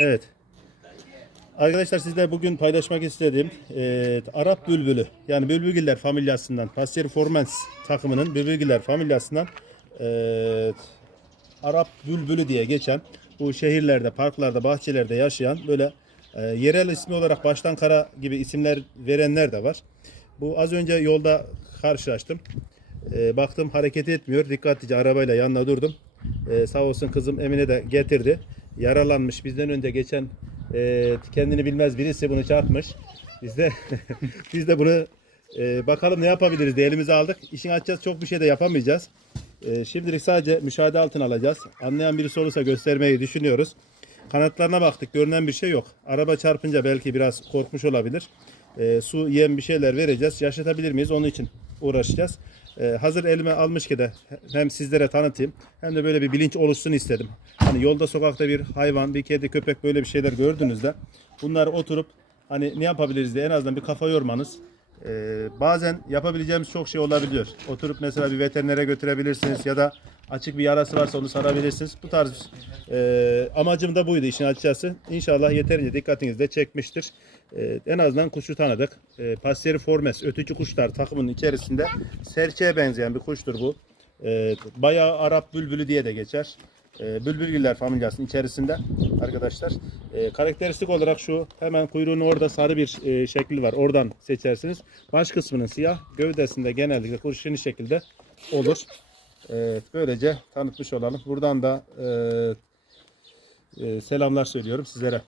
Evet. Arkadaşlar sizle bugün paylaşmak istediğim e, Arap bülbülü yani bülbülgiller familyasından Passeriformans takımının bülbülgiller familyasından e, Arap bülbülü diye geçen bu şehirlerde, parklarda, bahçelerde yaşayan böyle e, yerel ismi olarak baştan kara gibi isimler verenler de var. Bu az önce yolda karşılaştım. E, baktım hareket etmiyor. Dikkatlice arabayla yanına durdum. E, sağ olsun kızım Emine de getirdi. Yaralanmış. Bizden önce geçen e, kendini bilmez birisi bunu çarpmış. Biz de biz de bunu e, bakalım ne yapabiliriz diye elimize aldık. İşin açacağız çok bir şey de yapamayacağız. E, şimdilik sadece müşahede altına alacağız. Anlayan birisi olursa göstermeyi düşünüyoruz. Kanatlarına baktık. Görünen bir şey yok. Araba çarpınca belki biraz korkmuş olabilir. E, su, yem bir şeyler vereceğiz. Yaşatabilir miyiz? Onun için uğraşacağız. E, hazır elime almışken de hem sizlere tanıtayım hem de böyle bir bilinç oluşsun istedim. Hani yolda sokakta bir hayvan, bir kedi, köpek böyle bir şeyler gördüğünüzde bunları oturup hani ne yapabiliriz diye en azından bir kafa yormanız. Ee, bazen yapabileceğimiz çok şey olabiliyor. Oturup mesela bir veterinere götürebilirsiniz ya da açık bir yarası varsa onu sarabilirsiniz. Bu tarz e, amacım da buydu işin açıkçası. İnşallah yeterince dikkatinizi de çekmiştir. E, en azından kuşu tanıdık. E, Passeriformes ötücü kuşlar takımının içerisinde serçeye benzeyen bir kuştur bu. E, bayağı Arap bülbülü diye de geçer. E, Bülbülgiller familyasının içerisinde arkadaşlar. E, karakteristik olarak şu hemen kuyruğunun orada sarı bir e, şekli var. Oradan seçersiniz. Baş kısmının siyah, gövdesinde genellikle kurşuni şekilde olur. Evet, böylece tanıtmış olalım. Buradan da e, e, selamlar söylüyorum sizlere.